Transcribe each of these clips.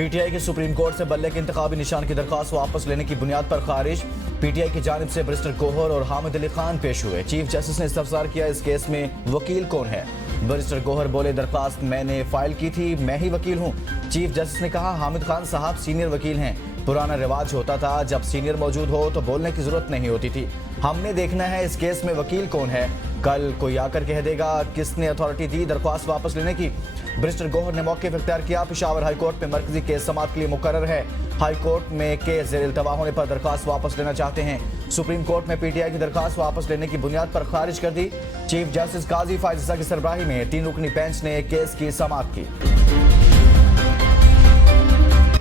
PTI की supreme court से बल्ले के इंतखाबी निशान की दरख्वास्त वापस लेने की बुनियाद पर खारिज। पीटीआई की जानिब से बैरिस्टर गोहर और हामिद अली खान पेश हुए। चीफ जस्टिस ने इस्तफसार किया, इस केस में वकील कौन है। बैरिस्टर गोहर बोले, दरख्वास्त मैंने फाइल की थी, मैं ही वकील हूँ। चीफ जस्टिस ने कहा, हामिद खान साहब सीनियर वकील हैं। पुराना रिवाज होता था, जब सीनियर मौजूद हो तो बोलने की जरूरत नहीं होती थी। हमने देखना है इस केस में वकील कौन है। कल कोई आकर कह देगा किसने अथॉरिटी दी दरख्वास्त वापस लेने की। बैरिस्टर गोहर ने मौके पर इख्तियार किया, पेशावर हाई कोर्ट में मरकजी केस समाअत के लिए मुकर्रर है। हाई कोर्ट में केस ज़ेर इल्तवा होने पर दरख्वास्त वापस लेना चाहते हैं। सुप्रीम कोर्ट में पीटीआई की दरख्वास्त वापस लेने की बुनियाद पर खारिज कर दी। चीफ जस्टिस काजी फायज़ की सरबराही में 3 रुकनी बेंच ने केस की समाअत की।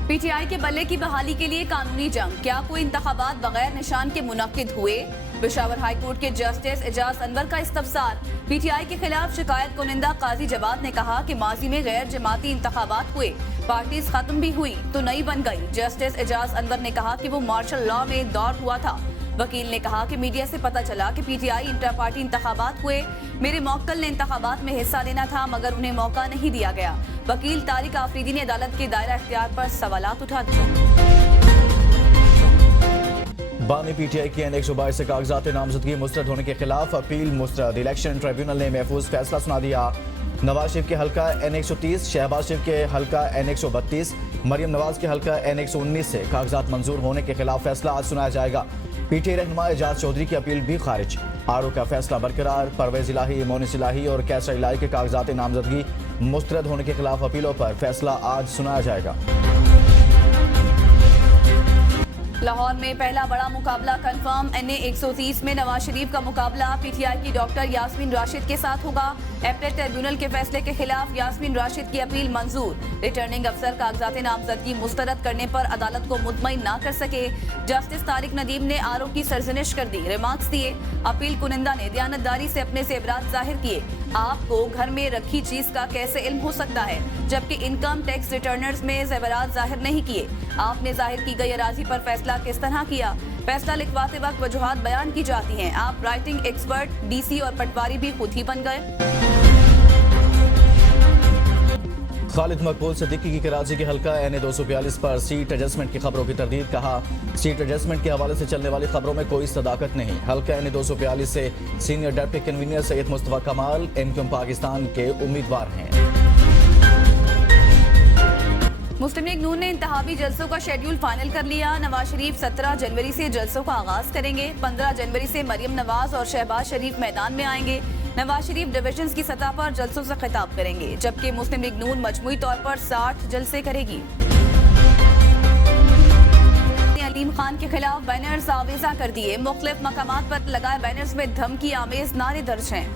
पीटीआई के बल्ले की बहाली के लिए कानूनी जंग, क्या कोई इंतखाबात बगैर निशान के मुनक्किद हुए। पेशावर हाई कोर्ट के जस्टिस एजाज अनवर का इस्तफसार। पीटीआई के खिलाफ शिकायत कुनिंदा काजी जवाद ने कहा कि माजी में गैर जमाती इंतखाबात हुए, पार्टीज खत्म भी हुई तो नई बन गई। जस्टिस एजाज अनवर ने कहा कि वो मार्शल लॉ में दौर हुआ था। वकील ने कहा कि मीडिया से पता चला कि पीटीआई इंटर पार्टी इंतखाबात हुए, मेरे मौक्कल ने इंतखाबात में हिस्सा लेना था मगर उन्हें मौका नहीं दिया गया। वकील तारिक आफरीदी ने अदालत के दायरा इख्तियार पर सवालात उठा दिए। बानी पीटीआई की N122 से कागजात नामजदगी मुस्तरद होने के खिलाफ अपील मुस्तरद। इलेक्शन ट्रिब्यूनल ने महफूज फैसला सुना दिया। नवाज शरीफ के हल्का N130, शहबाज शरीफ के हल्का N132, मरियम नवाज के हल्का N119 से कागजात मंजूर होने के खिलाफ फैसला आज सुनाया जाएगा। पीटीआई रहनुमा एजाज चौधरी की अपील भी खारिज। आरओ का फैसला बरकरार। परवेज इलाही, मोनिस इलाही और कैसर इलाही के कागजात नामजदगी मुस्तरद होने के खिलाफ अपीलों पर फैसला आज सुनाया जाएगा। लाहौर में पहला बड़ा मुकाबला कंफर्म। N130 में नवाज शरीफ का मुकाबला पीटीआई की डॉक्टर यास्मीन राशिद के साथ होगा। एपलेट ट्रिब्यूनल के फैसले के खिलाफ यास्मीन राशिद की अपील मंजूर। रिटर्निंग अफसर कागजात नामजदगी मुस्तरद करने पर अदालत को मुतमईन ना कर सके। जस्टिस तारिक नदीम ने आरओ की सरजनिश कर दी, रिमार्क्स दिए। अपील कुनिंदा ने दयानतदारी से अपने जेवरात जाहिर किए। आपको घर में रखी चीज का कैसे इल्म हो सकता है जबकि इनकम टैक्स रिटर्नर्स में जेवरात जाहिर नहीं किए। आपने जाहिर की गई अराजी पर फैसला किस तरह किया। फैसला लिखवाते वक्त वजूहात बयान की जाती हैं। आप राइटिंग एक्सपर्ट, डीसी और पटवारी भी खुद ही बन गए। खालिद मकबूल सिद्दीकी की कराची के हल्का N242 पर सीट एडजस्टमेंट की खबरों की तरदीद। कहा, सीट एडजस्टमेंट के हवाले से चलने वाली खबरों में कोई सदाकत नहीं। हल्का N242 से senior deputy convener Syed Mustafa कमाल MQM पाकिस्तान के उम्मीदवार हैं। मुस्लिम लीग नून ने इंतहाबी जलसों का शेड्यूल फाइनल कर लिया। नवाज शरीफ 17 जनवरी से जलसों का आगाज करेंगे। 15 जनवरी से मरियम नवाज और शहबाज शरीफ मैदान में आएंगे। नवाज शरीफ डिविजन्स की सतह पर जलसों से खिताब करेंगे जबकि मुस्लिम लीग नून मजमूई तौर पर 60 जलसे करेगी। अलीम खान के खिलाफ बैनर्स आवेजा कर दिए। मुख्तलिफ मकामात पर लगाए बैनर्स में धमकी आमेज नारे दर्ज हैं।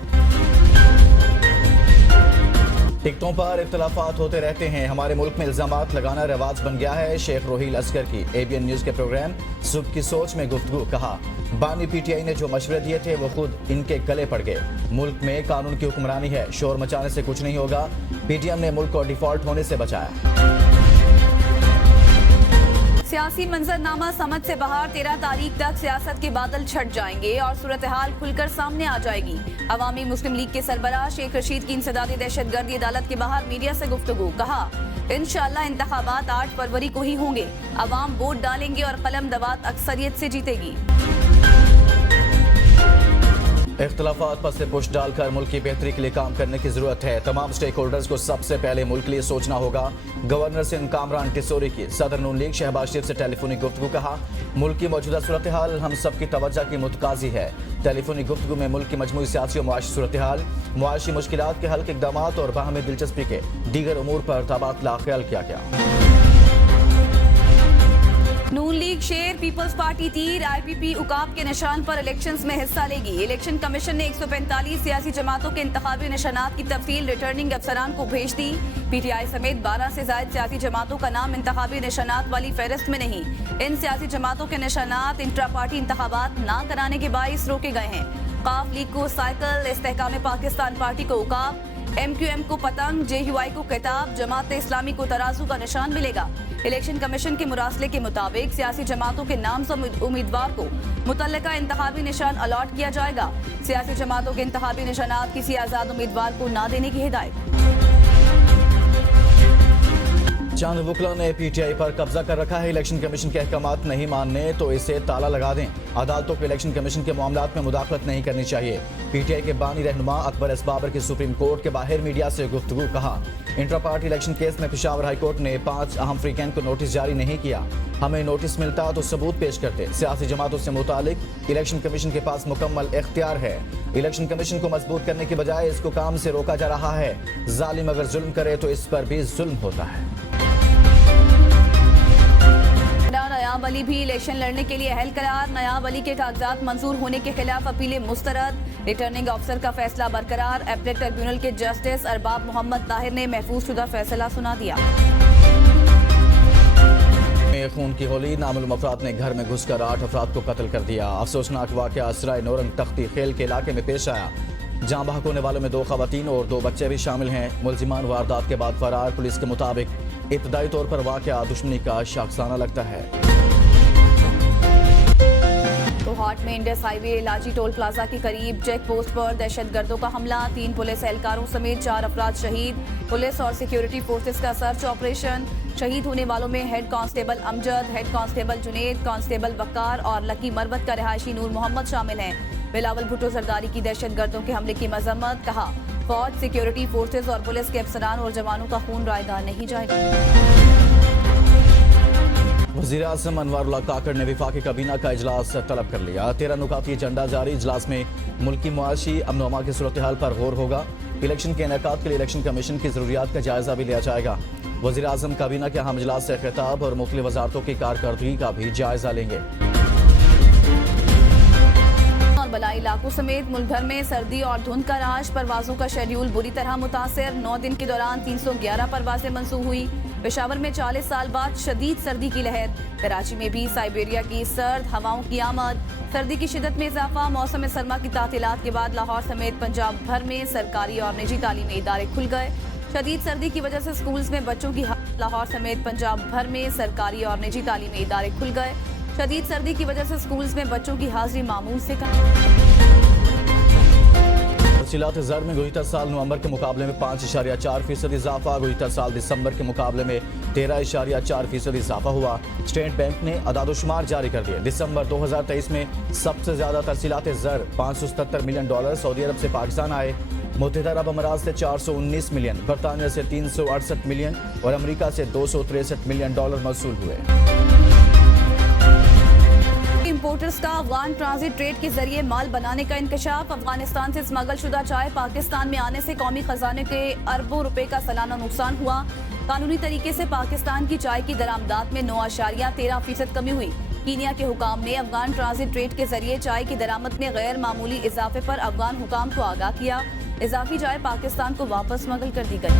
टिकटों पर इख्तलाफात होते रहते हैं, हमारे मुल्क में इल्जामात लगाना रिवाज बन गया है। शेख रोहील असगर की ABN न्यूज के प्रोग्राम सुबह की सोच में गुफ्तगू। कहा, बानी पीटीआई ने जो मशवरे दिए थे वो खुद इनके गले पड़ गए। मुल्क में कानून की हुक्मरानी है, शोर मचाने से कुछ नहीं होगा। PTM ने मुल्क को डिफॉल्ट होने से बचाया। सियासी मंजरनामा समझ से बाहर। 13 तारीख तक सियासत के बादल छट जाएंगे और सूरत हाल खुलकर सामने आ जाएगी। अवामी मुस्लिम लीग के सरबराह शेख रशीद की इंसदादी दहशतगर्दी अदालत के बाहर मीडिया से गुफ्तगू। कहा, इंशाअल्लाह इंतखाबात 8 फरवरी को ही होंगे। अवाम वोट डालेंगे और कलम दवात अक्सरियत से जीतेगी। इख्तलाफात पर से पुश डालकर मुल्क की बेहतरी के लिए काम करने की जरूरत है। तमाम स्टेक होल्डर्स को सबसे पहले मुल्क के लिए सोचना होगा। गवर्नर सिंध कामरान टिसोरी की सदर नून लीग शहबाज शरीफ से टेलीफोनिक गुफ्तगू। कहा, मुल्क की मौजूदा सूरत हाल हम सब की तवज्जो की मुतकाजी है। टेलीफोनिक गुफ्तगू में मुल्क की मजमूई सियासी और मुआशी सूरत हाल, मुआशी मुश्किलात के हल के इक़दाम और बाहमी दिलचस्पी के दीगर उमूर पर तबादला ख्याल किया गया। नून लीग शेर, पीपल्स पार्टी तीर। IPP उकाब के निशान पर इलेक्शंस में हिस्सा लेगी। इलेक्शन कमीशन ने 145 सियासी जमातों के इंतखाबी निशानात की तफसील रिटर्निंग अफसरान को भेज दी। PTI समेत 12 से ज्यादा सियासी जमातों का नाम इंतखाबी निशानात वाली फहरिस्त में नहीं। इन सियासी जमातों के निशानात इंट्रा पार्टी इंतखाबात न कराने के बाइस रोके गए हैं। काफ लीग को साइकिल, इस्तेहकाम पाकिस्तान पार्टी को उकाब, MQM को पतंग, JUI को किताब, जमात इस्लामी को तराजू का निशान मिलेगा। इलेक्शन कमीशन के मुरासले के मुताबिक सियासी जमातों के नाम से उम्मीदवार को मुतल्लिका इंतखाबी निशान अलॉट किया जाएगा। सियासी जमातों के इंतखाबी निशानात किसी आजाद उम्मीदवार को न देने की हिदायत। चंद वकलों ने पीटीआई पर कब्जा कर रखा है। इलेक्शन कमीशन के अहकामात नहीं मानने तो इसे ताला लगा दें। अदालतों को इलेक्शन कमीशन के मामलात में मुदाखलत नहीं करनी चाहिए। पीटीआई के बानी रहनुमा अकबर एस बाबर की सुप्रीम कोर्ट के बाहर मीडिया से गुफ्तगू। कहा, इंट्रा पार्टी इलेक्शन केस में पेशावर हाई कोर्ट ने 5 अहम फ्रीकैन को नोटिस जारी नहीं किया। हमें नोटिस मिलता तो सबूत पेश करते। सियासी जमातों से मुतालिक इलेक्शन कमीशन के पास मुकम्मल इख्तियार है। इलेक्शन कमीशन को मजबूत करने की बजाय इसको काम से रोका जा रहा है। जालिम अगर जुल्म करे तो इस पर भी जुल्म होता है। नयाब अली भी इलेक्शन लड़ने के लिए अहल करार। नयाब अली के कागजात मंजूर होने के खिलाफ अपीलें मुस्तरद। रिटर्निंग अफसर का फैसला बरकरार। अपीलेट ट्रिब्यूनल के जस्टिस अरबाब मोहम्मद ताहिर ने महफूज शुदा फैसला सुना दिया। खून की होली, नामालूम अफराद ने घर में घुसकर 8 अफराद को कत्ल कर दिया। अफसोसनाक वाकया असराय नौरंग तख्ती खेल के इलाके में पेश आया। जहां बहक होने वालों में 2 खवातीन और 2 बच्चे भी शामिल हैं। मुलजिमान वारदात के बाद फरार। पुलिस के मुताबिक इब्तदाई तौर पर वाकया दुश्मनी का शाखसाना लगता है। कोहाट में इंडस हाईवे लाजी टोल प्लाजा के करीब चेक पोस्ट पर दहशतगर्दों का हमला। 3 पुलिस एहलकारों समेत 4 अफराद शहीद। पुलिस और सिक्योरिटी फोर्सेस का सर्च ऑपरेशन। शहीद होने वालों में head constable Amjad, head constable Junaid, constable Waqar और लकी मरवत का रिहायशी नूर मोहम्मद शामिल हैं। बिलावल भुट्टो जरदारी की दहशतगर्दों के हमले की मजम्मत। कहा, फौज, सिक्योरिटी फोर्सेस और पुलिस के अफसरान और जवानों का खून रायगा नहीं जाएगा। वज़ीर आज़म अनवारुल्लाह काकड़ ने वफाकी काबीना का इजलास तलब कर लिया। 13 नुकाती एजेंडा जारी। इजलास में मुल्की मुआशी अमन व अमान की सूरत हाल पर गौर होगा। इलेक्शन के इनेकाद के लिए इलेक्शन कमीशन की जरूरियात का जायजा भी लिया जाएगा। वज़ीर आज़म काबीना के अहम इजलास से खिताब और मुख्तलिफ वजारतों की कारकर्दगी का भी जायजा लेंगे। और बलाई इलाकों समेत मुल्क भर में सर्दी और धुंध का राज। परवाजों का शेड्यूल बुरी तरह मुतासिर। 9 दिन के दौरान 311 परवाजें मंसूख हुई। पेशावर में 40 साल बाद शदीद सर्दी की लहर। कराची में भी साइबेरिया की सर्द हवाओं की आमद। सर्दी की शिदत में इजाफा। मौसम सरमा की तातीलात के बाद लाहौर समेत पंजाब भर में सरकारी और निजी तालीमी इदारे खुल गए। शदीद सर्दी की वजह से स्कूल्स में बच्चों की लाहौर समेत पंजाब भर में सरकारी और निजी तालीमी इदारे खुल गए। शदीद सर्दी की वजह से स्कूल्स में बच्चों की हाजिरी मामूल से कम। तफसीलात ज़र में गुज़िश्ता साल नवंबर के मुकाबले में 5.4% इजाफा। गुज़िश्ता साल दिसंबर के मुकाबले में 13.4% इजाफा हुआ। स्टेट बैंक ने अदादोशुमार जारी कर दिए। दिसंबर 2023 में सबसे ज्यादा तरसीलात ज़र $577 मिलियन सऊदी अरब से पाकिस्तान आए। मुत्तहिदा अरब अमारात से 419 मिलियन, बरतानिया से 368 मिलियन और अमेरिका से $263 मिलियन मौसूल हुए। इंपोर्टर्स का अफगान ट्रांजिट ट्रेड के जरिए माल बनाने का इंकशाफ। अफगानिस्तान से स्मगल शुदा चाय पाकिस्तान में आने से कौमी खजाने के अरबों रुपए का सालाना नुकसान हुआ। कानूनी तरीके से पाकिस्तान की चाय की दरामदात में 9.13% कमी हुई। कीनिया के हुकाम ने अफगान ट्रांजिट ट्रेड के जरिए चाय की दरामद में गैर मामूली इजाफे पर अफगान हुकाम को आगाह किया। इजाफी चाय पाकिस्तान को वापस स्मगल कर दी गई।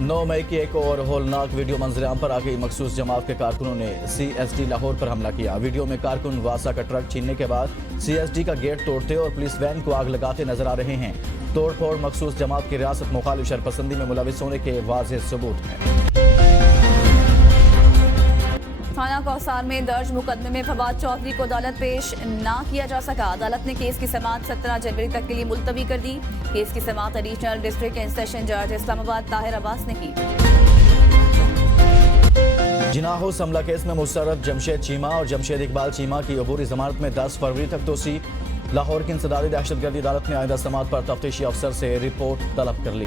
9 मई की एक और होलनाक वीडियो मंजरेआम पर आ गई। मखसूस जमात के कारकुनों ने CSD लाहौर पर हमला किया। वीडियो में कारकुन वासा का ट्रक छीनने के बाद CSD का गेट तोड़ते और पुलिस वैन को आग लगाते नजर आ रहे हैं। तोड़फोड़ मखसूस जमात की रियासत मुखालिफ शरपसंदी में मुलविस होने के वाज़ेह सबूत हैं। थाना कौसार में दर्ज मुकदमे में फवाद चौधरी को अदालत पेश ना किया जा सका। अदालत ने केस की समाअत 17 जनवरी तक के लिए मुलतवी कर दी। केस की समाअत एडिशनल डिस्ट्रिक्ट एंड सेशन जज इस्लामाबाद ताहिर अब्बास ने की। जिनाहो हमला केस में मुस्तरद जमशेद चीमा और जमशेद इकबाल चीमा की अबूरी जमानत में 10 फरवरी तक तोसी। लाहौर की इंसदादी दहशतगर्दी अदालत ने आइंदा समाअत पर तफ्तीशी अफसर से रिपोर्ट तलब कर ली।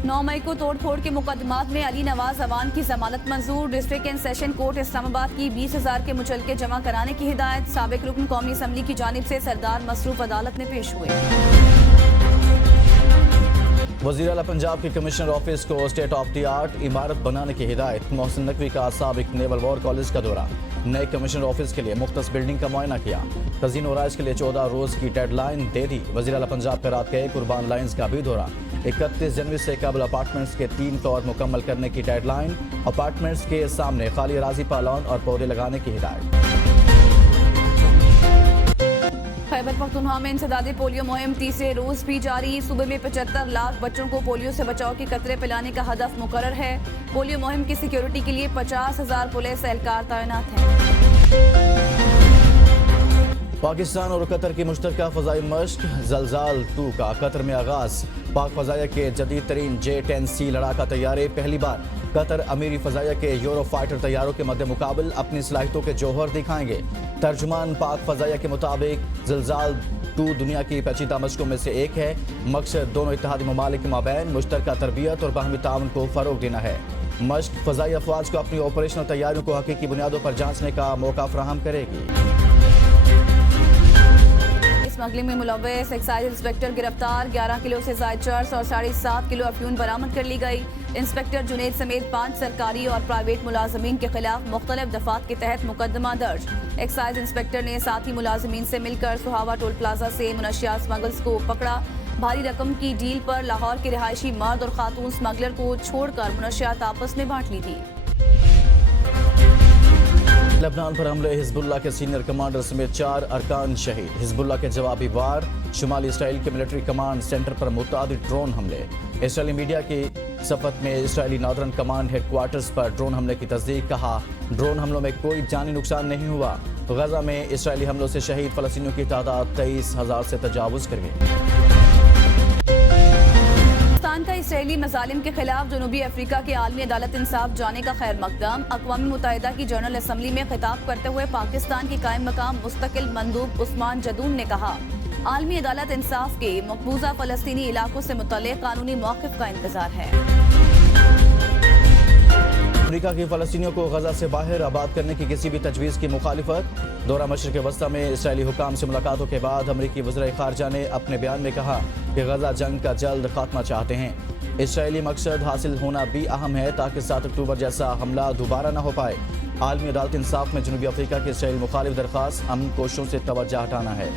9 मई को तोड़फोड़ के मुकदमात में अली नवाज अवान की जमानत मंजूर। District and session court Islamabad की 20,000 के मुचलके जमा कराने की हिदायत। साबिक रुकन कौमी असम्बली की जानिब से सरदार मसरूफ अदालत में पेश हुए। वज़ीर आला पंजाब के कमिश्नर ऑफिस को स्टेट ऑफ द आर्ट इमारत बनाने की हिदायत। मोहसिन नकवी का साबिक नेवल वॉर कॉलेज का दौरा। नए कमिश्नर ऑफिस के लिए मुख्तस बिल्डिंग का मुआयना किया। तज़ीन और आइश के लिए 14 रोज की डेडलाइन दे दी। वज़ीर आला पंजाब का रात गए कुर्बान लाइन्स का भी दौरा। 31 जनवरी से कबल अपार्टमेंट्स के 3 फ्लोर मुकम्मल करने की डेडलाइन। अपार्टमेंट्स के सामने खाली अराजी पर लॉन और पौधे लगाने की हिदायत। खैबर पख्तूनख्वा में इंसदादी पोलियो मुहिम तीसरे रोज भी जारी। सूबे में 75 लाख बच्चों को पोलियो से बचाव के कतरे पिलाने का हदफ मुकर्रर है। पोलियो मुहिम की सिक्योरिटी के लिए 50,000 पुलिस एहलकार तैनात हैं। पाकिस्तान और कतर की मुश्तरका फ़ज़ाई मश्क ज़लज़ाल 2 का कतर में आगाज़। पाक फ़ज़ाइया के जदीद तरीन J-10C लड़ाका तैयारे पहली बार कतर अमीरी फ़ज़ाइया के यूरो फाइटर तैयारों के मद्दे मुकाबल अपनी सलाहियतों के जौहर दिखाएंगे। तर्जुमान पाक फ़ज़ाइया के मुताबिक ज़लज़ाल 2 दुनिया की पेचीदा मशकों में से एक है। मकसद दोनों इत्तेहादी ममालिक के माबैन मुश्तरका तरबियत और बाहमी ताउन को फ़रोग देना है। मश्क फ़ज़ाई अफ़वाज को अपनी ऑपरेशनल तैयारियों को हकीकी बुनियादों पर जांचने का मौका फराहम करेगी। स्मगलिंग में मुलव्वस एक्साइज इंस्पेक्टर गिरफ्तार। 11 किलो से ज्यादा चर्स और 7.5 किलो अफ्यून बरामद कर ली गई। इंस्पेक्टर जुनेद समेत 5 सरकारी और प्राइवेट मुलाजमीन के खिलाफ मुख्तलिफ दफात के तहत मुकदमा दर्ज। एक्साइज इंस्पेक्टर ने साथी मुलाजमीन से मिलकर सुहावा टोल प्लाजा से मुनशियात स्मगल्स को पकड़ा। भारी रकम की डील पर लाहौर के रिहायशी मर्द और खातून स्मगलर को छोड़कर मुनशियात आपस में बांट ली थी। लेबनान पर हमले, हिजबुल्लाह के सीनियर कमांडर समेत 4 अरकान शहीद। हिजबुल्लाह के जवाबी वार, शुमाली इसराइल के मिलिट्री कमांड सेंटर पर मुतादिद ड्रोन हमले। इसराइली मीडिया की सफत में इसराइली नॉर्दर्न कमांड हेडक्वार्टर्स पर ड्रोन हमले की तस्दीक। कहा, ड्रोन हमलों में कोई जानी नुकसान नहीं हुआ। गजा में इसराइली हमलों से शहीद फलस्तीनियों की तादाद 23,000 से तजावुज कर गई। पाकिस्तान का इसराइली मजालिम के खिलाफ जनूबी अफ्रीका की आलमी अदालत इंसाफ जाने का खैर मकदम। अक़वाम मुत्तहिदा की जनरल असम्बली में खिताब करते हुए पाकिस्तान की कायम मकाम मुस्तकिल मंदूब उस्मान जदून ने कहा, आलमी अदालत इंसाफ के मकबूजा फलस्तीनी इलाकों से मुतल्लिक़ कानूनी मौक़िफ़ का इंतजार है। अमरीका की फलस्तीनियों को गजा से बाहर आबाद करने की किसी भी तजवीज़ की मुखालिफत। दौरा मशरिक़ वस्ता में इसराइली हुकाम से मुलाकातों के बाद अमरीकी वज़ीर ख़ारजा ने अपने बयान में कहा कि गजा जंग का जल्द खात्मा चाहते हैं। इसराइली मकसद हासिल होना भी अहम है ताकि 7 अक्टूबर जैसा हमला दोबारा न हो पाए। आलमी अदालत इंसाफ में जनूबी अफ्रीका की इसराइल मुखालिफ दरख्वास्त अमन कोशिशों से तवज्जो हटाना है।